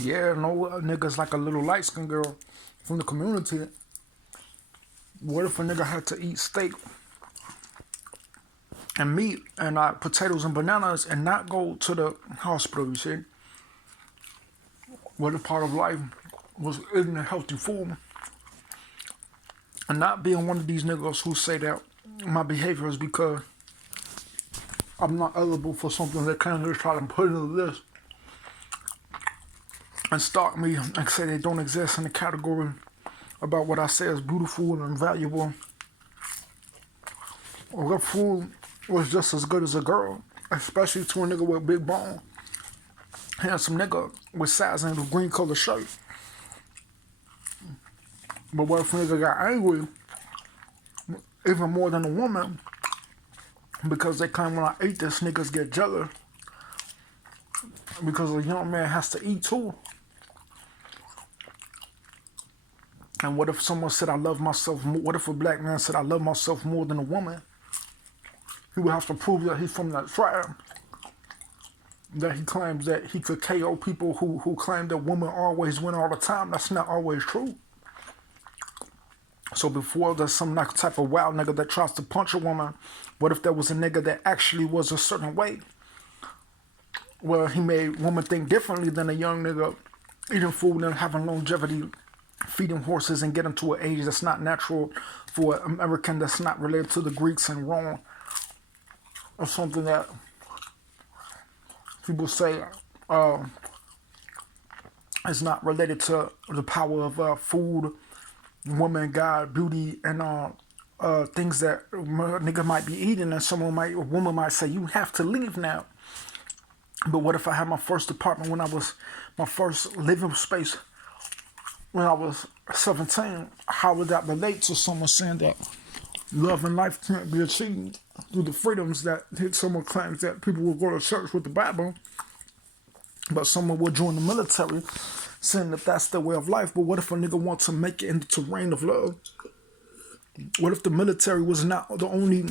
Yeah, no niggas like a little light skinned girl from the community. What if a nigga had to eat steak and meat and potatoes and bananas and not go to the hospital, you see? What if part of life was eating a healthy food and not being one of these niggas who say that my behavior is because I'm not eligible for something that kind of just try to put into this and stalk me and say they don't exist in the category about what I say is beautiful and valuable. Or if food was just as good as a girl, especially to a nigga with big bone, handsome nigga with size and a green color shirt. But what if a nigga got angry even more than a woman because they claim when I eat this, niggas get jealous because a young man has to eat too. And what if someone said I love myself more? What if a black man said I love myself more than a woman? He would have to prove that he's from that tribe. That he claims that he could KO people who claim that women always win all the time. That's not always true. So before there's some type of wild nigga that tries to punch a woman, what if there was a nigga that actually was a certain way? Where he made women think differently than a young nigga eating food and having longevity, feeding horses and getting to an age that's not natural for an American, that's not related to the Greeks and Rome, or something that people say is not related to the power of food, woman, God, beauty, and things that a nigga might be eating, and a woman might say, you have to leave now. But what if I had my first apartment my first living space when I was 17? How would that relate to someone saying that love and life can't be achieved through the freedoms that someone claims that people will go to church with the Bible, but someone will join the military saying that that's their way of life? But what if a nigga wants to make it in the terrain of love? What if the military was not the only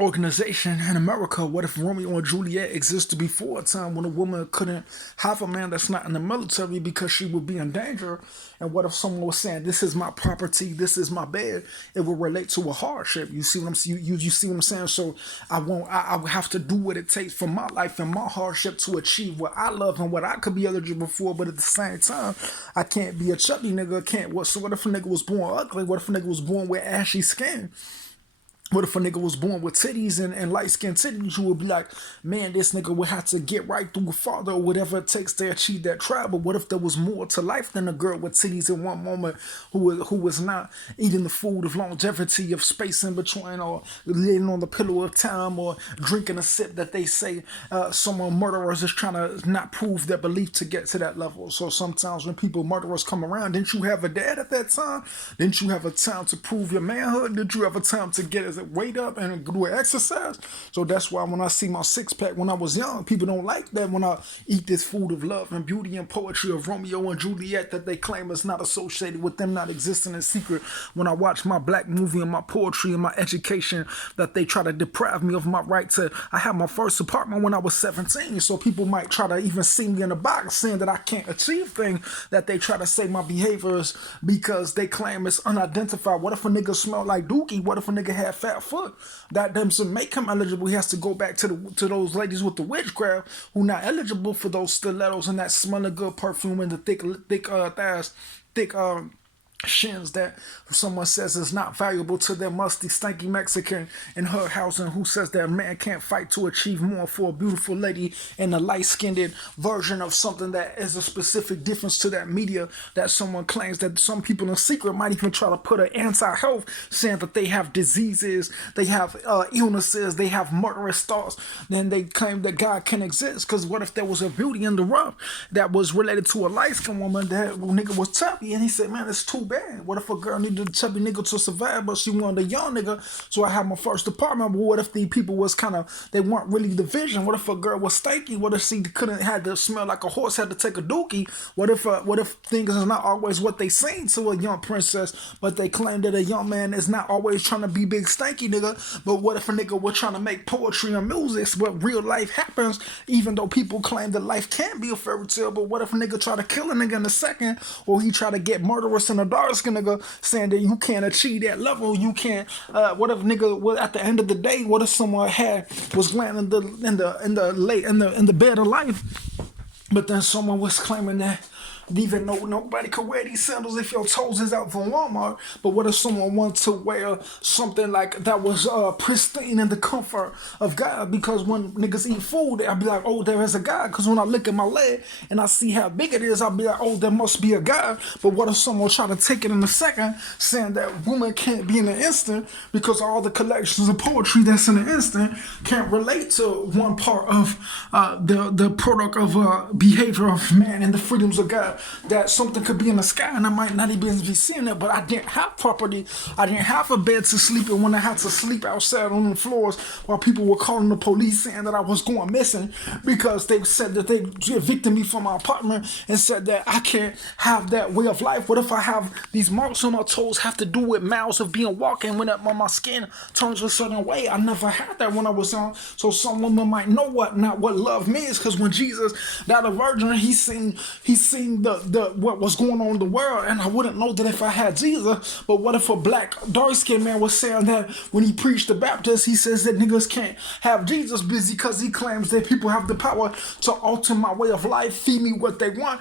organization in America? What if Romeo and Juliet existed before a time when a woman couldn't have a man that's not in the military because she would be in danger? And what if someone was saying, this is my property, this is my bed? It would relate to a hardship. You see what I'm you see what I'm saying? So I would have to do what it takes for my life and my hardship to achieve what I love and what I could be eligible for. But at the same time, I can't be a chubby nigga. So what if a nigga was born ugly? What if a nigga was born with ashy skin? What if a nigga was born with titties and light-skinned titties? You would be like, man, this nigga would have to get right through a father or whatever it takes to achieve that tribe. But what if there was more to life than a girl with titties in one moment who was not eating the food of longevity, of space in between, or laying on the pillow of time, or drinking a sip that they say someone murderers is trying to not prove their belief to get to that level? So sometimes when murderers come around, didn't you have a dad at that time? Didn't you have a time to prove your manhood? Did you have a time to get weight up and do an exercise? So that's why when I see my six-pack when I was young, people don't like that when I eat this food of love and beauty and poetry of Romeo and Juliet that they claim is not associated with them not existing in secret. When I watch my black movie and my poetry and my education, that they try to deprive me of my right to. I had my first apartment when I was 17, so people might try to even see me in a box saying that I can't achieve things that they try to say my behaviors because they claim it's unidentified. What if a nigga smell like Dookie? What if a nigga had fat foot? That doesn't make him eligible. He has to go back to those ladies with the witchcraft who not eligible for those stilettos and that smelling good perfume and the thick thighs, thick shins that someone says is not valuable to their musty, stanky Mexican in her house, and who says that a man can't fight to achieve more for a beautiful lady in a light-skinned version of something that is a specific difference to that media that someone claims that some people in secret might even try to put an anti-health, saying that they have diseases, they have illnesses, they have murderous thoughts, then they claim that God can exist. Because what if there was a beauty in the rough that was related to a light-skinned woman that nigga was chubby and he said, man, it's too bad. What if a girl needed a chubby nigga to survive, but she wanted a young nigga? So I had my first apartment. But what if the people was kind of, they weren't really the vision? What if a girl was stanky? What if she couldn't, had to smell like a horse, had to take a dookie? What if things is not always what they saying to a young princess, but they claim that a young man is not always trying to be big stanky nigga? But what if a nigga was trying to make poetry and music, but real life happens, even though people claim that life can't be a fairy tale? But what if a nigga try to kill a nigga in a second, or he try to get murderous in a dark skin nigga, saying that you can't achieve that level, you can't, what if nigga, well, at the end of the day, what if someone was laying in the bed of life, but then someone was claiming that even though nobody could wear these sandals if your toes is out from Walmart? But what if someone wanted to wear something like that was pristine in the comfort of God? Because when niggas eat food, I'll be like, oh, there is a God. Because when I look at my leg and I see how big it is, I'll be like, oh, there must be a God. But what if someone try to take it in a second, saying that woman can't be in an instant because all the collections of poetry that's in an instant can't relate to one part of the product of behavior of man and the freedoms of God? That something could be in the sky and I might not even be seeing it, but I didn't have property. I didn't have a bed to sleep in when I had to sleep outside on the floors while people were calling the police saying that I was going missing because they said that they evicted me from my apartment and said that I can't have that way of life. What if I have these marks on my toes have to do with miles of being walking when my skin turns a certain way? I never had that when I was young. So some women might know what love means, because when Jesus died a virgin, he seen the what was going on in the world, and I wouldn't know that if I had Jesus. But what if a black dark-skinned man was saying that when he preached the Baptist, he says that niggas can't have Jesus busy because he claims that people have the power to alter my way of life, feed me what they want,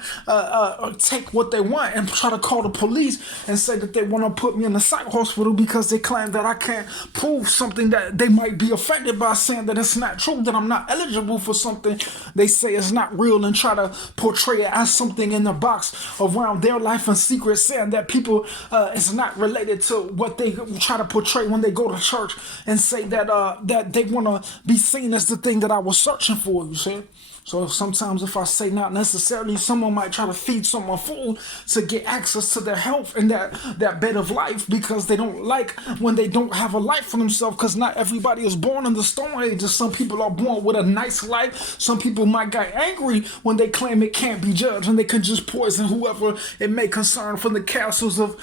take what they want, and try to call the police and say that they want to put me in a psych hospital because they claim that I can't prove something that they might be offended by, saying that it's not true, that I'm not eligible for something they say is not real, and try to portray it as something in the box around their life and secret, saying that people is not related to what they try to portray when they go to church, and say that that they want to be seen as the thing that I was searching for, you see? So sometimes if I say not necessarily, someone might try to feed someone food to get access to their health and that bed of life, because they don't like when they don't have a life for themselves, because not everybody is born in the Stone Ages. Some people are born with a nice life. Some people might get angry when they claim it can't be judged and they can just poison whoever it may concern, from the castles of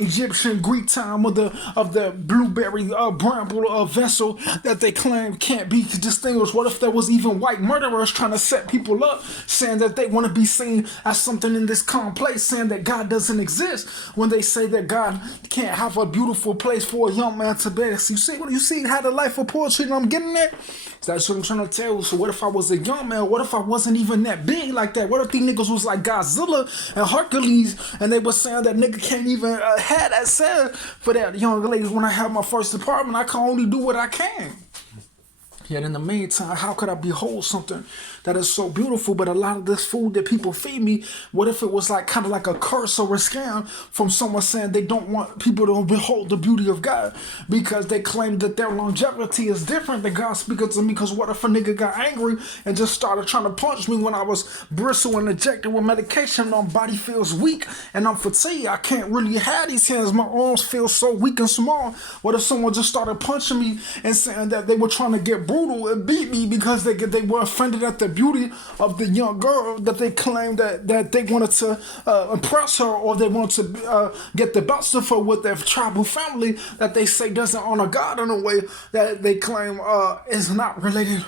Egyptian Greek time, or of the blueberry bramble vessel that they claim can't be distinguished. What if there was even white murderers trying to set people up, saying that they want to be seen as something in this calm place, saying that God doesn't exist, when they say that God can't have a beautiful place for a young man to be? So you see how the life of poetry that I'm getting at? So that's what I'm trying to tell you. So what if I was a young man? What if I wasn't even that big like that? What if these niggas was like Godzilla and Hercules, and they were saying that nigga can't even have that said for that young lady? When I have my first apartment, I can only do what I can. Yet in the meantime, how could I behold something that is so beautiful, but a lot of this food that people feed me, what if it was like kind of like a curse or a scam from someone saying they don't want people to behold the beauty of God because they claim that their longevity is different than God speaking to me? Because what if a nigga got angry and just started trying to punch me when I was bristle and injected with medication, my body feels weak and I'm fatigued, I can't really have these hands, my arms feel so weak and small? What if someone just started punching me and saying that they were trying to get brutal and beat me because they were offended at the beauty of the young girl that they claimed that they wanted to impress her, or they wanted to get the best of her with their tribal family that they say doesn't honor God in a way that they claim is not related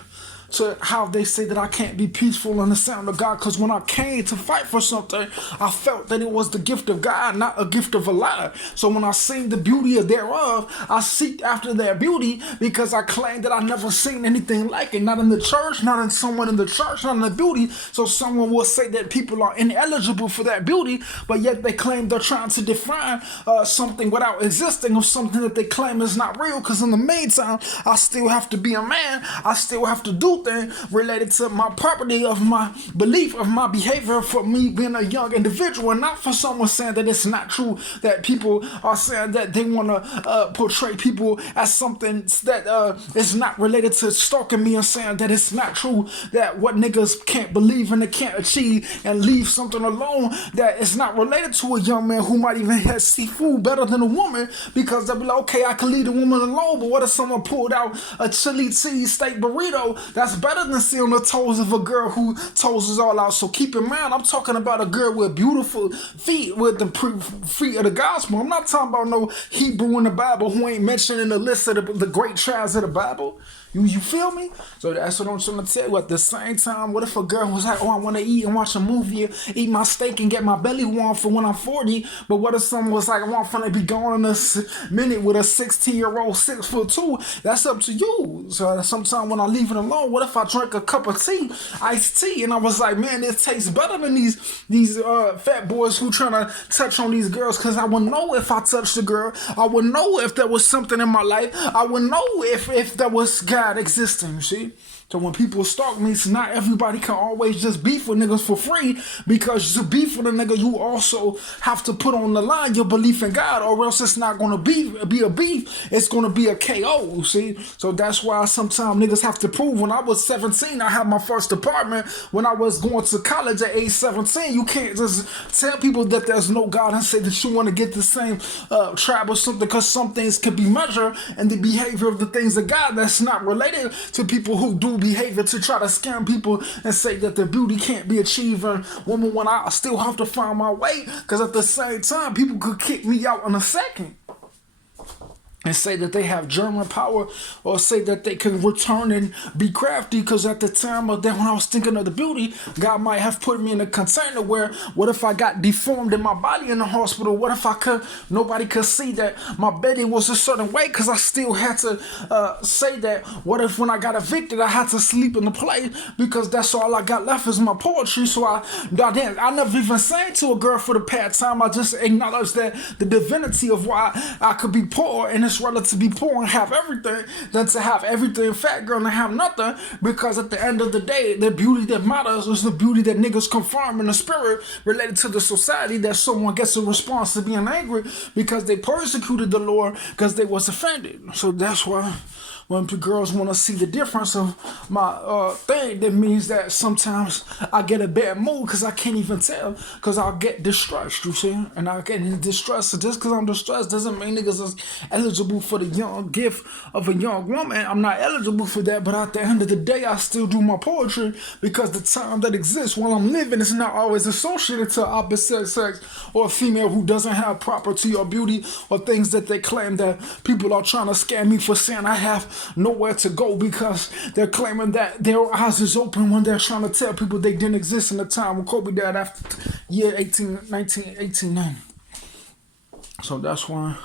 to how they say that I can't be peaceful in the sound of God. Because when I came to fight for something, I felt that it was the gift of God, not a gift of a lie. So when I sing the beauty of thereof, I seek after their beauty, because I claim that I never seen anything like it. Not in the church, not in someone in the church, not in the beauty. So someone will say that people are ineligible for that beauty, but yet they claim they're trying to define something without existing, of something that they claim is not real. Because in the meantime, I still have to be a man. I still have to do true thing related to my property of my belief of my behavior for me being a young individual, and not for someone saying that it's not true, that people are saying that they want to portray people as something that is not related to stalking me, and saying that it's not true, that what niggas can't believe and they can't achieve and leave something alone that is not related to a young man who might even have seafood better than a woman, because they'll be like, okay, I can leave the woman alone, but what if someone pulled out a chili cheese steak burrito that's better than seeing the toes of a girl who toes is all out? So keep in mind, I'm talking about a girl with beautiful feet, with the feet of the gospel. I'm not talking about no Hebrew in the Bible who ain't mentioned in the list of the great tribes of the Bible. You feel me? So that's what I'm trying to tell you. At the same time, what if a girl was like, oh, I want to eat and watch a movie, eat my steak and get my belly warm for when I'm 40, but what if someone was like, I want to be gone in a minute with a 16-year-old 6'2"? That's up to you. So sometimes when I leave it alone, what if I drink a cup of tea, iced tea, and I was like, man, it tastes better than these fat boys who trying to touch on these girls, because I would know if I touched the girl. I would know if there was something in my life. I would know if there was God existing, you see? So when people stalk me, it's not everybody can always just beef with niggas for free, because to beef with a nigga, you also have to put on the line your belief in God, or else it's not going to be a beef. It's going to be a KO, you see? So that's why sometimes niggas have to prove. When I was 17, I had my first apartment. When I was going to college at age 17, you can't just tell people that there's no God and say that you want to get the same tribe or something, because some things can be measured, and the behavior of the things of God that's not related to people who do behavior to try to scam people and say that the beauty can't be achieved in women, when I still have to find my way, because at the same time people could kick me out in a second and say that they have German power, or say that they can return and be crafty, because at the time of that, when I was thinking of the beauty, God might have put me in a container where, what if I got deformed in my body in the hospital? What if nobody could see that my belly was a certain way, because I still had to say that? What if when I got evicted, I had to sleep in the place, because that's all I got left is my poetry? So I never even sang to a girl for the past time. I just acknowledged that the divinity of why I could be poor, and it's rather to be poor and have everything than to have everything fat girl and have nothing, because at the end of the day, the beauty that matters is the beauty that niggas confirm in the spirit related to the society, that someone gets a response to being angry because they persecuted the Lord because they was offended. So that's why when girls want to see the difference of my thing, that means that sometimes I get a bad mood because I can't even tell, because I'll get distressed, you see? And I get in distress. So just because I'm distressed doesn't mean niggas is eligible for the young gift of a young woman. I'm not eligible for that, but at the end of the day, I still do my poetry, because the time that exists while I'm living is not always associated to opposite sex or a female who doesn't have property or beauty or things that they claim that people are trying to scam me for, saying I have nowhere to go, because they're claiming that their eyes is open when they're trying to tell people they didn't exist in the time when Kobe died after year 1890. So that's why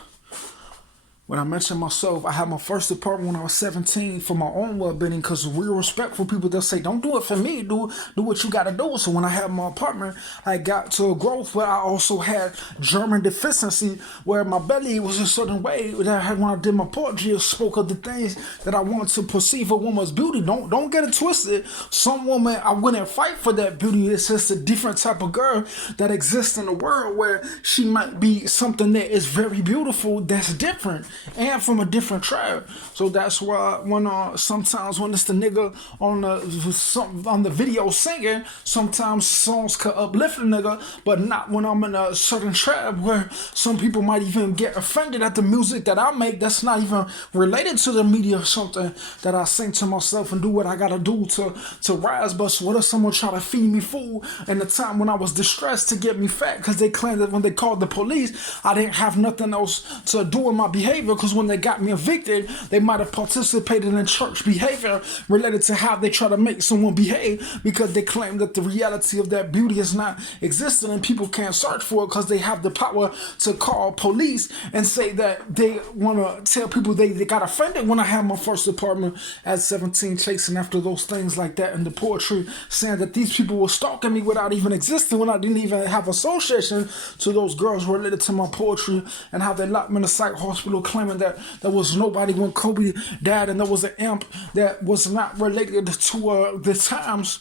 when I mention myself, I had my first apartment when I was 17 for my own well-being, because real respectful people, they'll say, don't do it for me, do what you gotta do. So when I had my apartment, I got to a growth where I also had German deficiency, where my belly was a certain way that I had when I did my poetry. It spoke of the things that I want to perceive a woman's beauty. Don't get it twisted. Some woman, I wouldn't fight for that beauty. It's just a different type of girl that exists in the world, where she might be something that is very beautiful, that's different, and from a different tribe. So that's why when sometimes when it's the nigga on the video singing, sometimes songs could uplift a nigga, but not when I'm in a certain tribe, where some people might even get offended at the music that I make that's not even related to the media, or something that I sing to myself and do what I gotta do to rise. But what if someone try to feed me food in the time when I was distressed to get me fat, because they claimed that when they called the police, I didn't have nothing else to do in my behavior, because when they got me evicted, they might have participated in church behavior related to how they try to make someone behave, because they claim that the reality of that beauty is not existing, and people can't search for it because they have the power to call police and say that they want to tell people they got offended. When I had my first apartment at 17, chasing after those things like that in the poetry, saying that these people were stalking me without even existing, when I didn't even have association to those girls related to my poetry, and how they locked me in a psych hospital claiming that there was nobody when Kobe died, and there was an imp that was not related to the times.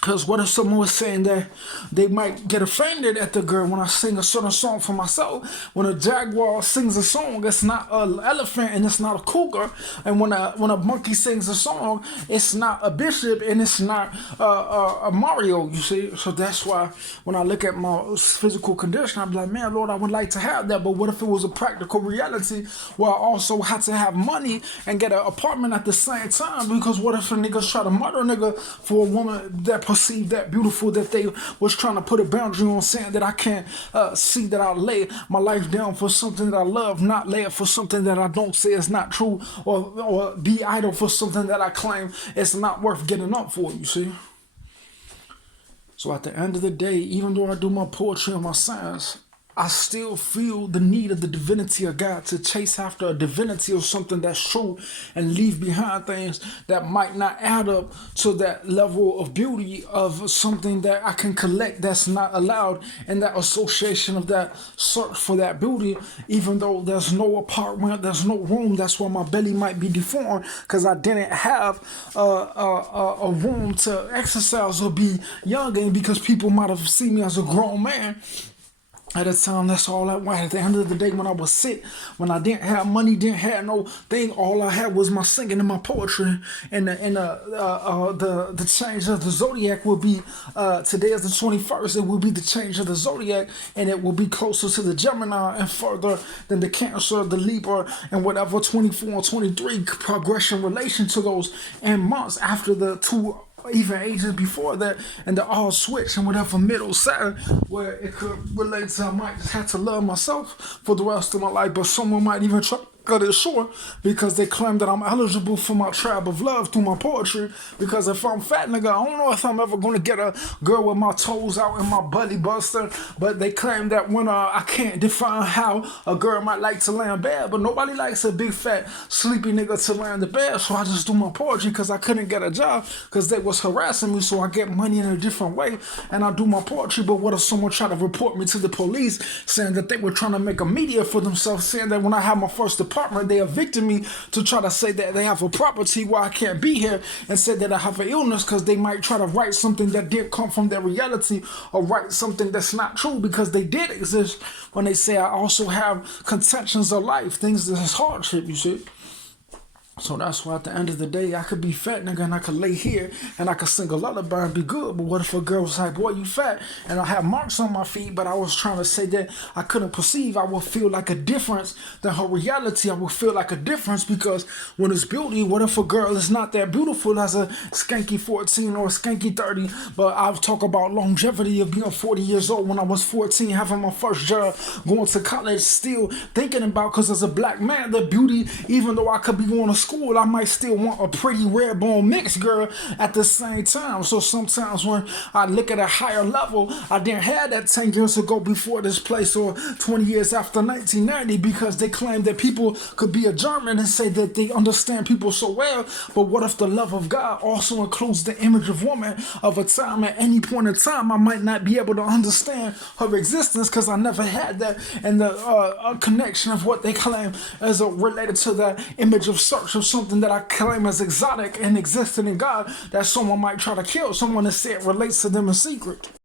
Because what if someone was saying that they might get offended at the girl when I sing a certain song for myself? When a jaguar sings a song, it's not an elephant and it's not a cougar. And when a monkey sings a song, it's not a bishop and it's not a Mario, you see? So that's why when I look at my physical condition, I'm like, man, Lord, I would like to have that. But what if it was a practical reality where I also had to have money and get an apartment at the same time? Because what if a nigga try to murder a nigga for a woman that perceived that beautiful, that they was trying to put a boundary on, saying that I can't see that I lay my life down for something that I love, not lay it for something that I don't say is not true, or be idle for something that I claim it's not worth getting up for, you see? So at the end of the day, even though I do my poetry and my science, I still feel the need of the divinity of God to chase after a divinity of something that's true and leave behind things that might not add up to that level of beauty of something that I can collect that's not allowed in that association of that search for that beauty, even though there's no apartment, there's no room. That's why my belly might be deformed, because I didn't have a room to exercise or be young in, because people might have seen me as a grown man. At the time, that's all I wanted. At the end of the day, when I was sick, when I didn't have money, didn't have no thing, all I had was my singing and my poetry. And the change of the zodiac will be, today is the 21st, it will be the change of the zodiac, and it will be closer to the Gemini and further than the Cancer, the Libra, and whatever 24 and 23 progression relation to those and months after the two even ages before that, and the all switch and whatever middle Saturn, where it could relate to I might just have to love myself for the rest of my life, but someone might even try cut it short because they claim that I'm eligible for my tribe of love through my poetry. Because if I'm fat, nigga, I don't know if I'm ever gonna get a girl with my toes out and my belly buster. But they claim that when I can't define how a girl might like to lay in bed, but nobody likes a big fat sleepy nigga to lay in the bed. So I just do my poetry because I couldn't get a job because they was harassing me. So I get money in a different way and I do my poetry. But what if someone tried to report me to the police saying that they were trying to make a media for themselves, saying that when I had my first apartment, they evicted me to try to say that they have a property where I can't be here, and said that I have an illness because they might try to write something that didn't come from their reality, or write something that's not true because they did exist, when they say I also have contentions of life, things that is hardship, you see. So that's why at the end of the day, I could be fat, nigga, and I could lay here and I could sing a lullaby and be good. But what if a girl was like, boy, you fat, and I have marks on my feet, but I was trying to say that I couldn't perceive, I would feel like a difference than her reality. I would feel like a difference because when it's beauty, what if a girl is not that beautiful as a skanky 14 or a skanky 30? But I've talked about longevity of being 40 years old when I was 14, having my first job, going to college, still thinking about, because as a black man, the beauty, even though I could be going to school, I might still want a pretty red bone mixed girl at the same time. So sometimes when I look at a higher level, I didn't have that 10 years ago before this place, or 20 years after 1990, because they claim that people could be a German and say that they understand people so well. But what if the love of God also includes the image of woman of a time? At any point in time, I might not be able to understand her existence because I never had that, and the connection of what they claim as related to the image of search of something that I claim as exotic and existing in God, that someone might try to kill someone and say it relates to them in secret.